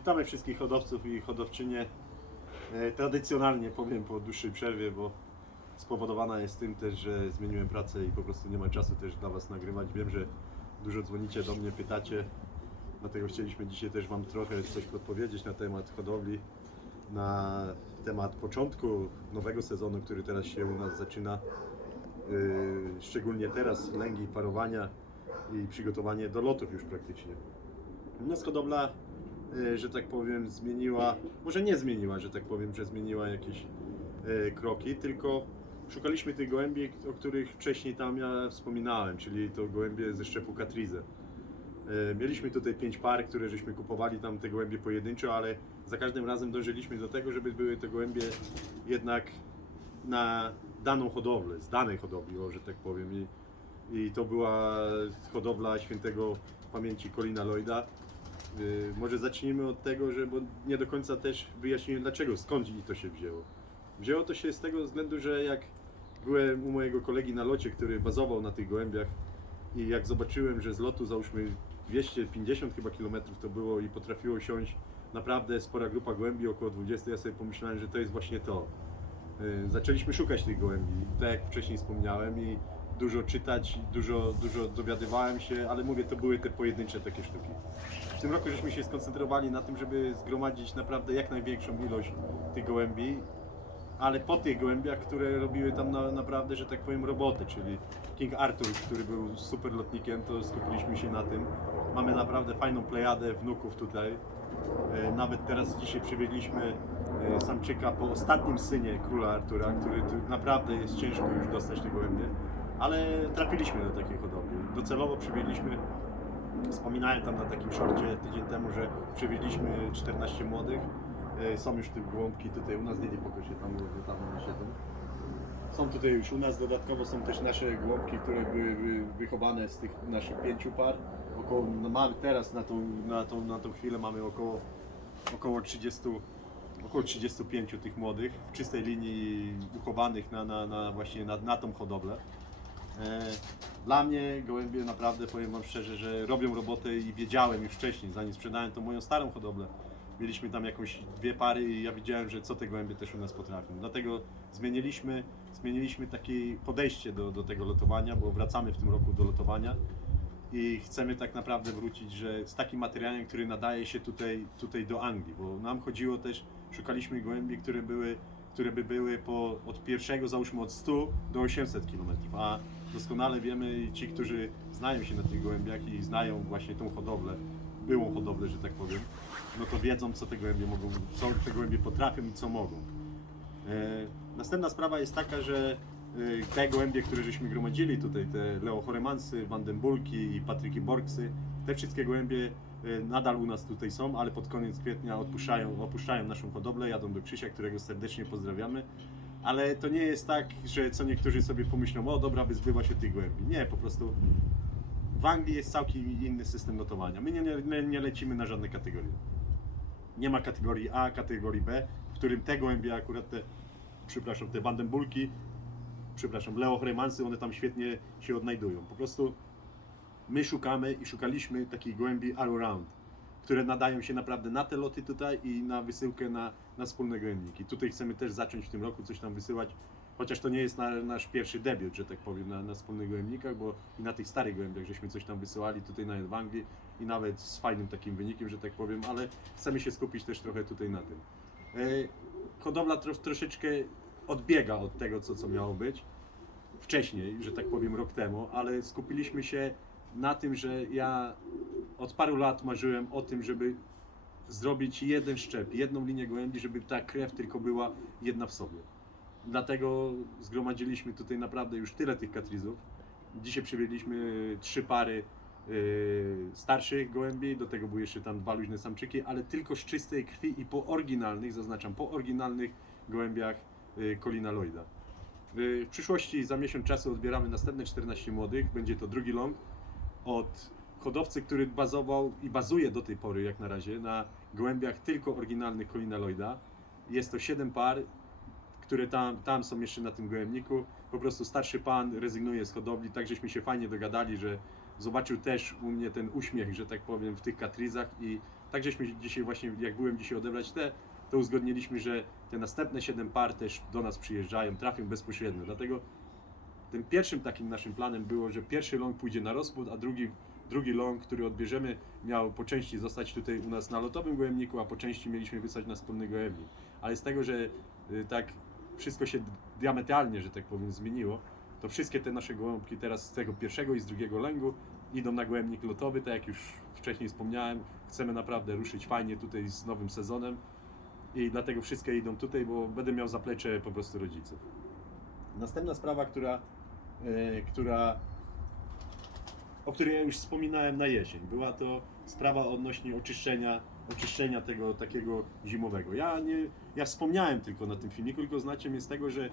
Witamy wszystkich hodowców i hodowczynie. E, Tradycjonalnie powiem po dłuższej przerwie, bo spowodowana jest tym też, że zmieniłem pracę i po prostu nie ma czasu też dla Was nagrywać. Wiem, że dużo dzwonicie do mnie, pytacie, dlatego chcieliśmy dzisiaj też Wam trochę coś podpowiedzieć na temat hodowli, na temat początku nowego sezonu, który teraz się u nas zaczyna. Yy, Szczególnie teraz lęgi parowania i przygotowanie do lotów już praktycznie. U nas hodowla, e, że tak powiem, zmieniła, może nie zmieniła, że tak powiem, że zmieniła jakieś e, kroki, tylko szukaliśmy tych gołębi, o których wcześniej tam ja wspominałem, czyli to gołębie ze szczepu Catrize. E, Mieliśmy tutaj pięć par, które żeśmy kupowali tam te gołębie pojedynczo, ale za każdym razem dążyliśmy do tego, żeby były te gołębie jednak na daną hodowlę, z danej hodowli, o, że tak powiem. I, i to była hodowla świętego pamięci Colina Lloyda. Yy, może zacznijmy od tego, że bo nie do końca też wyjaśniłem dlaczego, skąd to się wzięło. Wzięło to się z tego względu, że jak byłem u mojego kolegi na locie, który bazował na tych gołębiach i jak zobaczyłem, że z lotu załóżmy 250 chyba kilometrów to było i potrafiło siąść naprawdę spora grupa gołębi, około 20, ja sobie pomyślałem, że to jest właśnie to. Yy, Zaczęliśmy szukać tych gołębi, tak jak wcześniej wspomniałem i dużo czytać, dużo, dużo dowiadywałem się, ale mówię, to były te pojedyncze takie sztuki. W tym roku żeśmy się skoncentrowali na tym, żeby zgromadzić naprawdę jak największą ilość tych gołębi, ale po tych gołębiach, które robiły tam na, naprawdę, że tak powiem, robotę, czyli King Arthur, który był super lotnikiem, to skupiliśmy się na tym. Mamy naprawdę fajną plejadę wnuków tutaj. E, Nawet teraz dzisiaj przywieźliśmy e, samczyka po ostatnim synie króla Artura, który naprawdę jest ciężko już dostać te gołębie, ale trafiliśmy do takiej hodowli. Docelowo przywieźliśmy Wspominałem tam na takim szorcie tydzień temu, że przywieźliśmy 14 młodych. E, Są już te gołąbki tutaj u nas, nie, pokaż się tam, tam siedzą. Są tutaj już u nas, dodatkowo są też nasze gołąbki, które były wy- wychowane z tych naszych pięciu par. Około, no mamy teraz na tą, na, tą, na tą chwilę mamy około, około 30 około 35 tych młodych w czystej linii uchowanych na, na, na właśnie na, na tą hodowlę. E, Dla mnie gołębie naprawdę powiem Wam szczerze, że robią robotę i wiedziałem już wcześniej, zanim sprzedałem tą moją starą hodowlę. Mieliśmy tam jakąś dwie pary i ja widziałem, że co te gołębie też u nas potrafią. Dlatego zmieniliśmy, zmieniliśmy takie podejście do, do tego lotowania, bo wracamy w tym roku do lotowania i chcemy tak naprawdę wrócić, że z takim materiałem, który nadaje się tutaj, tutaj do Anglii, bo nam chodziło też, szukaliśmy gołębi, które były które by były po, od pierwszego, załóżmy od 100 do 800 km, a doskonale wiemy i ci, którzy znają się na tych gołębiach i znają właśnie tą hodowlę, byłą hodowlę, że tak powiem, no to wiedzą, co te gołębie mogą, co te gołębie potrafią i co mogą. E, następna sprawa jest taka, że te gołębie, które żeśmy gromadzili tutaj, te Leo Horemansy, Vandenbulki i Patryki Borksy, te wszystkie gołębie e, nadal u nas tutaj są, ale pod koniec kwietnia odpuszczają, opuszczają naszą hodowlę, jadą do Krzysia, którego serdecznie pozdrawiamy. Ale to nie jest tak, że co niektórzy sobie pomyślą, o dobra, wyzbywa się tych gołębi. Nie, po prostu w Anglii jest całkiem inny system notowania. My nie, nie, nie lecimy na żadne kategorie. Nie ma kategorii A, kategorii B, w którym te gołębie akurat te, przepraszam, te Vandenbulki, przepraszam, Leo Horemansy, one tam świetnie się odnajdują. Po prostu my szukamy i szukaliśmy takich gołębi all around, które nadają się naprawdę na te loty tutaj i na wysyłkę na, na wspólne gołębniki. Tutaj chcemy też zacząć w tym roku coś tam wysyłać, chociaż to nie jest na, nasz pierwszy debiut, że tak powiem, na, na wspólnych gołębnikach, bo i na tych starych gołębiach żeśmy coś tam wysyłali tutaj nawet w i nawet z fajnym takim wynikiem, że tak powiem, ale chcemy się skupić też trochę tutaj na tym. E, hodowla tro, troszeczkę odbiega od tego, co, co miało być wcześniej, że tak powiem rok temu, ale skupiliśmy się na tym, że ja od paru lat marzyłem o tym, żeby zrobić jeden szczep, jedną linię gołębi, żeby ta krew tylko była jedna w sobie. Dlatego zgromadziliśmy tutaj naprawdę już tyle tych katrizów. Dzisiaj przywieźliśmy trzy pary yy, starszych gołębi, do tego były jeszcze tam dwa luźne samczyki, ale tylko z czystej krwi i po oryginalnych, zaznaczam, po oryginalnych gołębiach yy, Colina Lloyda. W przyszłości za miesiąc czasu odbieramy następne 14 młodych. Będzie to drugi long od hodowcy, który bazował i bazuje do tej pory jak na razie na gołębiach tylko oryginalnych Colina Lloyda. Jest to 7 par, które tam, tam są jeszcze na tym gołębniku. Po prostu starszy pan rezygnuje z hodowli, tak żeśmy się fajnie dogadali, że zobaczył też u mnie ten uśmiech, że tak powiem, w tych katrizach i tak żeśmy dzisiaj właśnie, jak byłem dzisiaj odebrać te, to uzgodniliśmy, że te następne 7 par też do nas przyjeżdżają, trafią bezpośrednio. Dlatego tym pierwszym takim naszym planem było, że pierwszy long pójdzie na rozpód, a drugi, drugi long, który odbierzemy, miał po części zostać tutaj u nas na lotowym gołębniku, a po części mieliśmy wysłać na wspólny gołębnik. Ale z tego, że y, tak wszystko się diametralnie, że tak powiem, zmieniło, to wszystkie te nasze gołąbki teraz z tego pierwszego i z drugiego lęgu idą na gołębnik lotowy, tak jak już wcześniej wspomniałem. Chcemy naprawdę ruszyć fajnie tutaj z nowym sezonem i dlatego wszystkie idą tutaj, bo będę miał zaplecze po prostu rodziców. Następna sprawa, która, e, która o której ja już wspominałem na jesień, była to sprawa odnośnie oczyszczenia, oczyszczenia tego takiego zimowego. Ja nie, ja wspomniałem tylko na tym filmiku, tylko znacie mnie z tego, że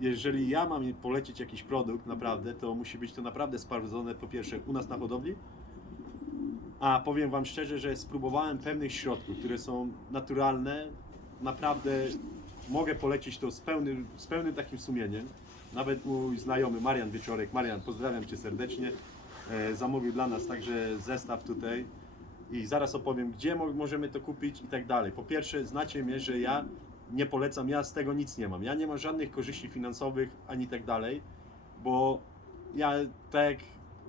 jeżeli ja mam polecić jakiś produkt naprawdę, to musi być to naprawdę sprawdzone po pierwsze u nas na hodowli, a powiem Wam szczerze, że spróbowałem pewnych środków, które są naturalne, naprawdę mogę polecić to z pełnym, z pełnym takim sumieniem. Nawet mój znajomy Marian Wieczorek, Marian, pozdrawiam Cię serdecznie, e, zamówił dla nas także zestaw tutaj i zaraz opowiem, gdzie mo- możemy to kupić i tak dalej. Po pierwsze, znacie mnie, że ja nie polecam, ja z tego nic nie mam. Ja nie mam żadnych korzyści finansowych ani tak dalej, bo ja tak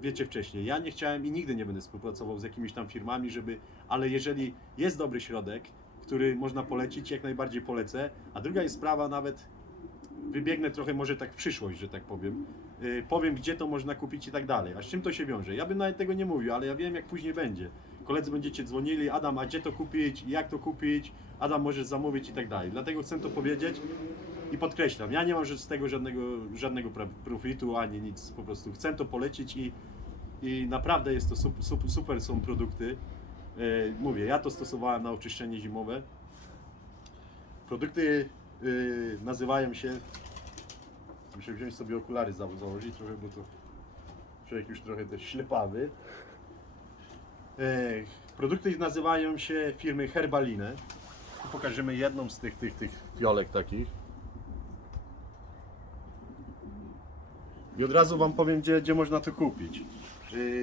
wiecie wcześniej, ja nie chciałem i nigdy nie będę współpracował z jakimiś tam firmami, żeby, ale jeżeli jest dobry środek, który można polecić, jak najbardziej polecę. A druga jest sprawa nawet, wybiegnę trochę może tak w przyszłość, że tak powiem. Yy, powiem, gdzie to można kupić i tak dalej. A z czym to się wiąże? Ja bym nawet tego nie mówił, ale ja wiem, jak później będzie. Koledzy będziecie dzwonili, Adam, a gdzie to kupić, jak to kupić, Adam możesz zamówić i tak dalej. Dlatego chcę to powiedzieć i podkreślam, ja nie mam z tego żadnego, żadnego profitu ani nic, po prostu chcę to polecić i, i naprawdę jest to super, super są produkty. E, Mówię, ja to stosowałem na oczyszczenie zimowe. Produkty e, nazywają się. Muszę wziąć sobie okulary za- założyć trochę, bo to człowiek już trochę też ślepawy. E, Produkty nazywają się firmy Herbaline. Pokażemy jedną z tych, tych, tych fiolek takich. I od razu Wam powiem, gdzie, gdzie można to kupić.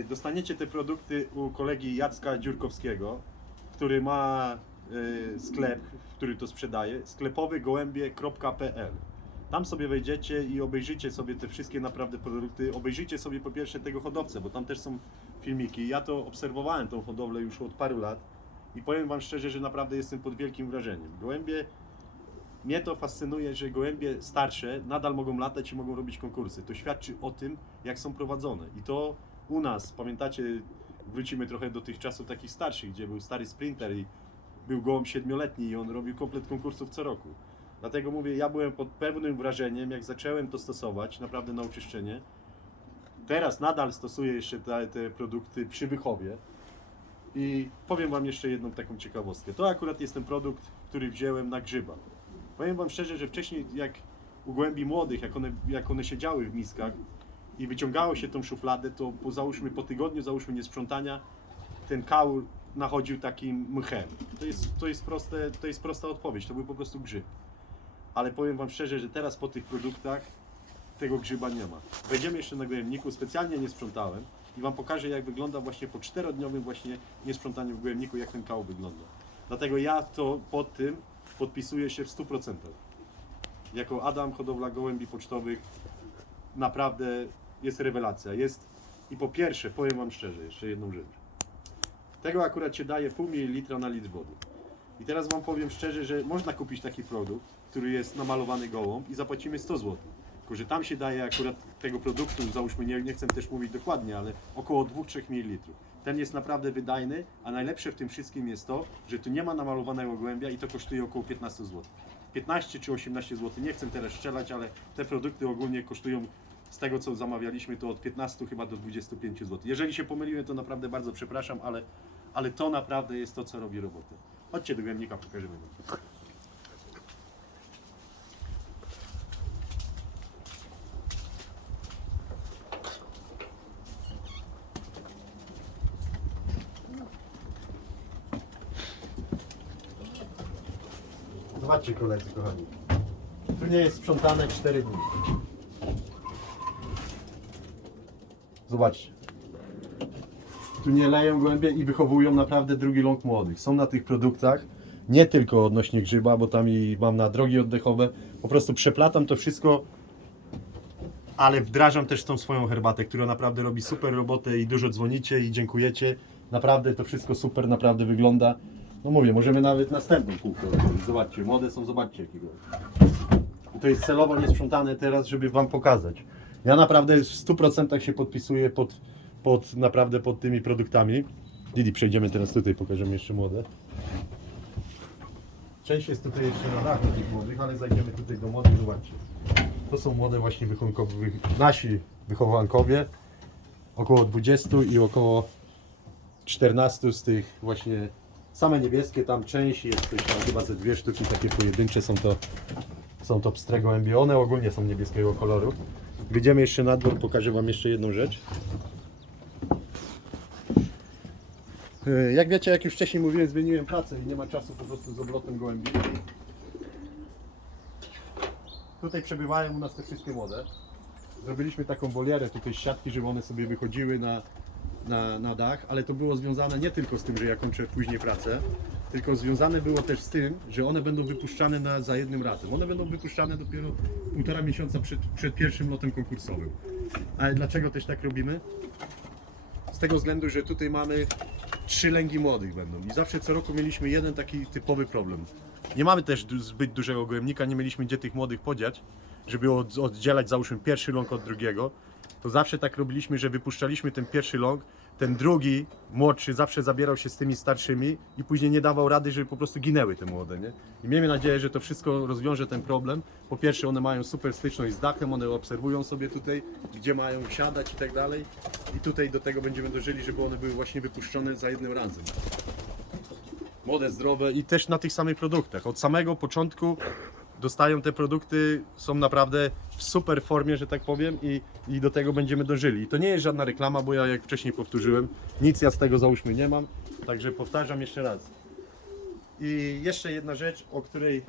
Dostaniecie te produkty u kolegi Jacka Dziurkowskiego, który ma yy, sklep, który to sprzedaje, sklepowygołębie.pl. Tam sobie wejdziecie i obejrzycie sobie te wszystkie naprawdę produkty. Obejrzyjcie sobie po pierwsze tego hodowcę, bo tam też są filmiki. Ja to obserwowałem tą hodowlę już od paru lat i powiem Wam szczerze, że naprawdę jestem pod wielkim wrażeniem. Gołębie mnie to fascynuje, że gołębie starsze nadal mogą latać i mogą robić konkursy. To świadczy o tym, jak są prowadzone. I to u nas, pamiętacie, wrócimy trochę do tych czasów takich starszych, gdzie był stary sprinter i był gołąb siedmioletni i on robił komplet konkursów co roku. Dlatego mówię, ja byłem pod pewnym wrażeniem, jak zacząłem to stosować, naprawdę na oczyszczenie. Teraz nadal stosuję jeszcze te, te produkty przy wychowie. I powiem Wam jeszcze jedną taką ciekawostkę. To akurat jest ten produkt, który wziąłem na grzyba. Powiem Wam szczerze, że wcześniej jak u głębi młodych, jak one, jak one siedziały w miskach i wyciągało się tą szufladę, to po, załóżmy po tygodniu, załóżmy niesprzątania, ten kał nachodził takim mchem. To jest, to, jest proste, to jest prosta odpowiedź, to był po prostu grzyb. Ale powiem Wam szczerze, że teraz po tych produktach tego grzyba nie ma. Wejdziemy jeszcze na gojemniku, specjalnie nie sprzątałem i Wam pokażę jak wygląda właśnie po czterodniowym właśnie niesprzątaniu w gojemniku, jak ten kał wygląda. Dlatego ja to pod tym podpisuję się w 100%. Jako Adam Hodowla Gołębi Pocztowych naprawdę jest rewelacja. Jest i po pierwsze, powiem Wam szczerze, jeszcze jedną rzecz. Tego akurat się daje pół mililitra na litr wody. I teraz Wam powiem szczerze, że można kupić taki produkt, który jest namalowany gołąb i zapłacimy 100 zł. Tylko, że tam się daje akurat tego produktu, załóżmy, nie, nie chcę też mówić dokładnie, ale około 2-3 ml. Ten jest naprawdę wydajny, a najlepsze w tym wszystkim jest to, że tu nie ma namalowanego gołębia i to kosztuje około 15 zł. 15 czy 18 zł, nie chcę teraz strzelać, ale te produkty ogólnie kosztują z tego co zamawialiśmy to od 15 chyba do 25 zł. Jeżeli się pomyliłem, to naprawdę bardzo przepraszam, ale, ale to naprawdę jest to, co robi robotę. Chodźcie do gojemnika, pokażemy wam. Zobaczcie koledzy kochani. Tu nie jest sprzątane 4 dni. Zobaczcie. tu nie leją głębie i wychowują naprawdę drugi ląg młodych. Są na tych produktach, nie tylko odnośnie grzyba, bo tam i mam na drogi oddechowe, po prostu przeplatam to wszystko, ale wdrażam też tą swoją herbatę, która naprawdę robi super robotę i dużo dzwonicie i dziękujecie. Naprawdę to wszystko super naprawdę wygląda. No mówię, możemy nawet następną półkę otworzyć. Zobaczcie, młode są, zobaczcie jakiego. I to jest celowo niesprzątane teraz, żeby Wam pokazać. Ja naprawdę w 100% się podpisuję pod, pod, naprawdę pod tymi produktami. Didi, przejdziemy teraz tutaj, pokażemy jeszcze młode. Część jest tutaj jeszcze na dachu tych młodych, ale zajdziemy tutaj do młodych, zobaczcie. To są młode właśnie wychowunkowie, nasi wychowankowie. Około 20 i około 14 z tych właśnie same niebieskie, tam część jest coś tam chyba ze dwie sztuki takie pojedyncze są to są to pstre gołębie, one ogólnie są niebieskiego koloru. Wyjdziemy jeszcze na dwór, pokażę Wam jeszcze jedną rzecz. E, Jak wiecie, jak już wcześniej mówiłem, zmieniłem pracę i nie ma czasu po prostu z obrotem gołębi. Tutaj przebywają u nas te wszystkie młode. Zrobiliśmy taką wolierę tutaj z siatki, żeby one sobie wychodziły na, na, na dach, ale to było związane nie tylko z tym, że ja kończę później pracę, tylko związane było też z tym, że one będą wypuszczane na, za jednym razem. One będą wypuszczane dopiero półtora miesiąca przed, przed pierwszym lotem konkursowym. Ale dlaczego też tak robimy? Z tego względu, że tutaj mamy trzy lęgi młodych będą i zawsze co roku mieliśmy jeden taki typowy problem. Nie mamy też zbyt dużego gołębnika, nie mieliśmy gdzie tych młodych podziać, żeby od, oddzielać załóżmy pierwszy ląg od drugiego. To zawsze tak robiliśmy, że wypuszczaliśmy ten pierwszy ląg, ten drugi, młodszy, zawsze zabierał się z tymi starszymi i później nie dawał rady, żeby po prostu ginęły te młode, nie? I miejmy nadzieję, że to wszystko rozwiąże ten problem. Po pierwsze, one mają super styczność z dachem, one obserwują sobie tutaj, gdzie mają siadać i tak dalej. I tutaj do tego będziemy dożyli, żeby one były właśnie wypuszczone za jednym razem. Młode, zdrowe i też na tych samych produktach. Od samego początku dostają te produkty, są naprawdę w super formie, że tak powiem i, i do tego będziemy dożyli. I to nie jest żadna reklama, bo ja jak wcześniej powtórzyłem, nic ja z tego załóżmy nie mam, także powtarzam jeszcze raz. I jeszcze jedna rzecz, o której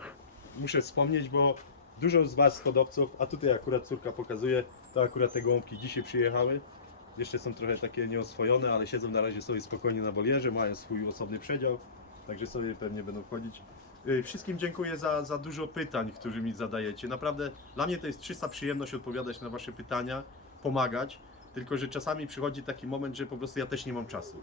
muszę wspomnieć, bo dużo z Was hodowców, a tutaj akurat córka pokazuje, to akurat te gołąbki dzisiaj przyjechały. Jeszcze są trochę takie nieoswojone, ale siedzą na razie sobie spokojnie na wolierze, mają swój osobny przedział, także sobie pewnie będą wchodzić. Y, Wszystkim dziękuję za, za dużo pytań, które mi zadajecie. Naprawdę dla mnie to jest czysta przyjemność odpowiadać na Wasze pytania, pomagać, tylko że czasami przychodzi taki moment, że po prostu ja też nie mam czasu.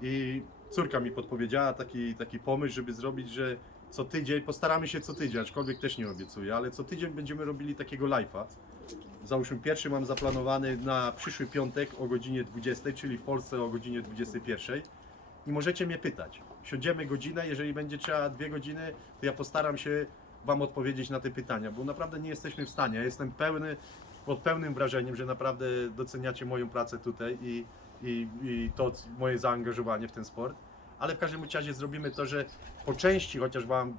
I córka mi podpowiedziała taki, taki pomysł, żeby zrobić, że co tydzień, postaramy się co tydzień, aczkolwiek też nie obiecuję, ale co tydzień będziemy robili takiego live'a. Załóżmy, pierwszy mam zaplanowany na przyszły piątek o godzinie 20, czyli w Polsce o godzinie 21. I możecie mnie pytać. Siądziemy godzinę, jeżeli będzie trzeba dwie godziny, to ja postaram się Wam odpowiedzieć na te pytania, bo naprawdę nie jesteśmy w stanie. Ja jestem pełny, pod pełnym wrażeniem, że naprawdę doceniacie moją pracę tutaj i, i, i to moje zaangażowanie w ten sport. Ale w każdym razie zrobimy to, że po części chociaż Wam,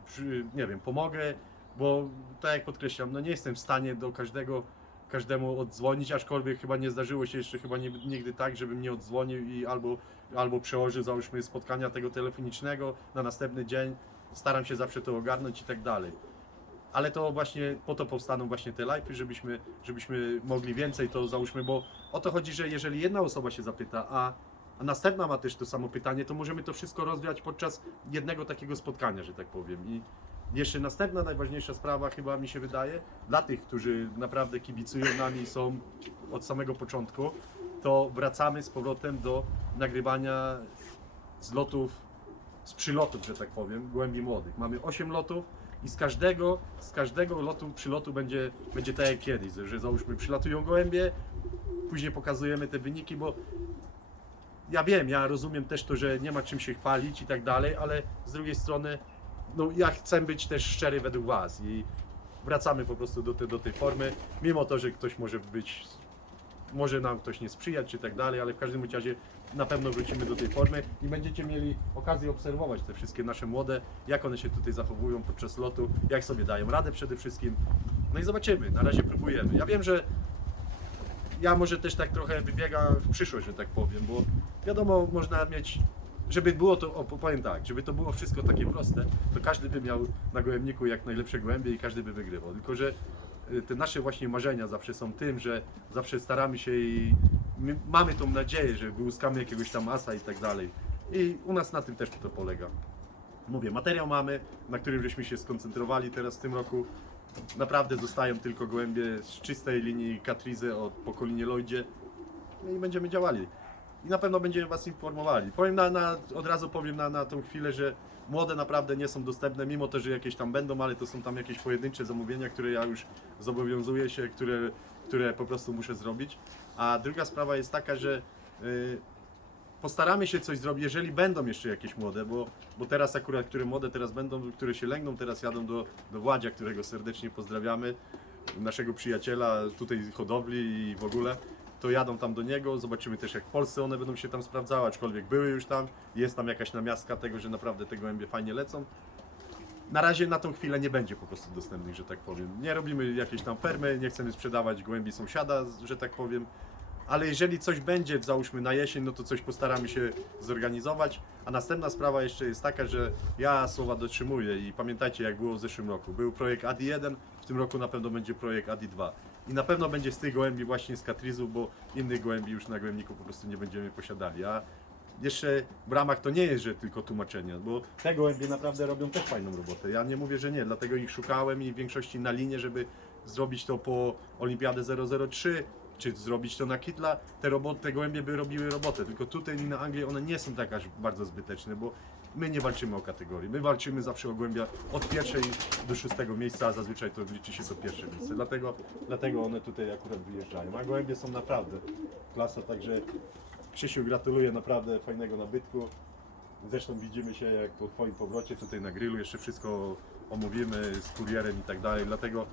nie wiem, pomogę, bo tak jak podkreślam, no nie jestem w stanie do każdego każdemu oddzwonić, aczkolwiek chyba nie zdarzyło się jeszcze chyba nie, nigdy tak, żebym nie oddzwonił i albo, albo przełożył załóżmy spotkania tego telefonicznego na następny dzień. Staram się zawsze to ogarnąć i tak dalej. Ale to właśnie po to powstaną właśnie te live'y, żebyśmy, żebyśmy mogli więcej to załóżmy, bo o to chodzi, że jeżeli jedna osoba się zapyta, a, a następna ma też to samo pytanie, to możemy to wszystko rozwiać podczas jednego takiego spotkania, że tak powiem. I jeszcze następna najważniejsza sprawa chyba mi się wydaje, dla tych, którzy naprawdę kibicują nami i są od samego początku, to wracamy z powrotem do nagrywania z lotów, z przylotów, że tak powiem, głębi młodych. Mamy 8 lotów i z każdego, z każdego lotu, przylotu będzie, będzie tak jak kiedyś, że załóżmy przylatują gołębie, później pokazujemy te wyniki, bo ja wiem, ja rozumiem też to, że nie ma czym się chwalić i tak dalej, ale z drugiej strony no ja chcę być też szczery według Was i wracamy po prostu do, te, do tej formy, mimo to, że ktoś może być, może nam ktoś nie sprzyjać czy tak dalej, ale w każdym razie na pewno wrócimy do tej formy i będziecie mieli okazję obserwować te wszystkie nasze młode, jak one się tutaj zachowują podczas lotu, jak sobie dają radę przede wszystkim. No i zobaczymy, na razie próbujemy. Ja wiem, że ja może też tak trochę wybiega w przyszłość, że tak powiem, bo wiadomo, można mieć, żeby było to, o, powiem tak, żeby to było wszystko takie proste, to każdy by miał na gołębniku jak najlepsze gołębie i każdy by wygrywał. Tylko, że y, te nasze właśnie marzenia zawsze są tym, że zawsze staramy się i my mamy tą nadzieję, że wyłuskamy jakiegoś tam asa i tak dalej. I u nas na tym też to polega. Mówię, materiał mamy, na którym żeśmy się skoncentrowali teraz w tym roku. Naprawdę zostają tylko gołębie z czystej linii Katrizy od po Kolinie Lloydzie No i będziemy działali. I na pewno będziemy Was informowali. Powiem na, na, od razu powiem na, na tą chwilę, że młode naprawdę nie są dostępne, mimo to, że jakieś tam będą, ale to są tam jakieś pojedyncze zamówienia, które ja już zobowiązuję się, które, które po prostu muszę zrobić. A druga sprawa jest taka, że y, postaramy się coś zrobić, jeżeli będą jeszcze jakieś młode, bo, bo teraz akurat, które młode teraz będą, które się lęgną, teraz jadą do, do Władzia, którego serdecznie pozdrawiamy, naszego przyjaciela tutaj hodowli i w ogóle, to jadą tam do niego, zobaczymy też jak w Polsce one będą się tam sprawdzały, aczkolwiek były już tam, jest tam jakaś namiastka tego, że naprawdę te gołębie fajnie lecą. Na razie na tą chwilę nie będzie po prostu dostępnych, że tak powiem. Nie robimy jakiejś tam fermy, nie chcemy sprzedawać gołębi sąsiada, że tak powiem. Ale jeżeli coś będzie, załóżmy na jesień, no to coś postaramy się zorganizować. A następna sprawa jeszcze jest taka, że ja słowa dotrzymuję i pamiętajcie jak było w zeszłym roku. Był projekt ADI 1, w tym roku na pewno będzie projekt ADI 2. I na pewno będzie z tych gołębi właśnie z Katrizu, bo innych gołębi już na gołębniku po prostu nie będziemy posiadali. A jeszcze w ramach to nie jest, że tylko tłumaczenia, bo te gołębie naprawdę robią też fajną robotę. Ja nie mówię, że nie, dlatego ich szukałem i w większości na linię, żeby zrobić to po Olimpiadę 003, czy zrobić to na Kitla, te, roboty, te gołębie by robiły robotę, tylko tutaj na Anglii one nie są tak aż bardzo zbyteczne, bo my nie walczymy o kategorii, my walczymy zawsze o gołębia od pierwszej do szóstego miejsca, a zazwyczaj to liczy się to pierwsze miejsce, dlatego, dlatego one tutaj akurat wyjeżdżają, a gołębie są naprawdę klasa, także Krzysiu gratuluję naprawdę fajnego nabytku. Zresztą widzimy się jak po Twoim powrocie tutaj na grillu, jeszcze wszystko omówimy z kurierem i tak dalej, dlatego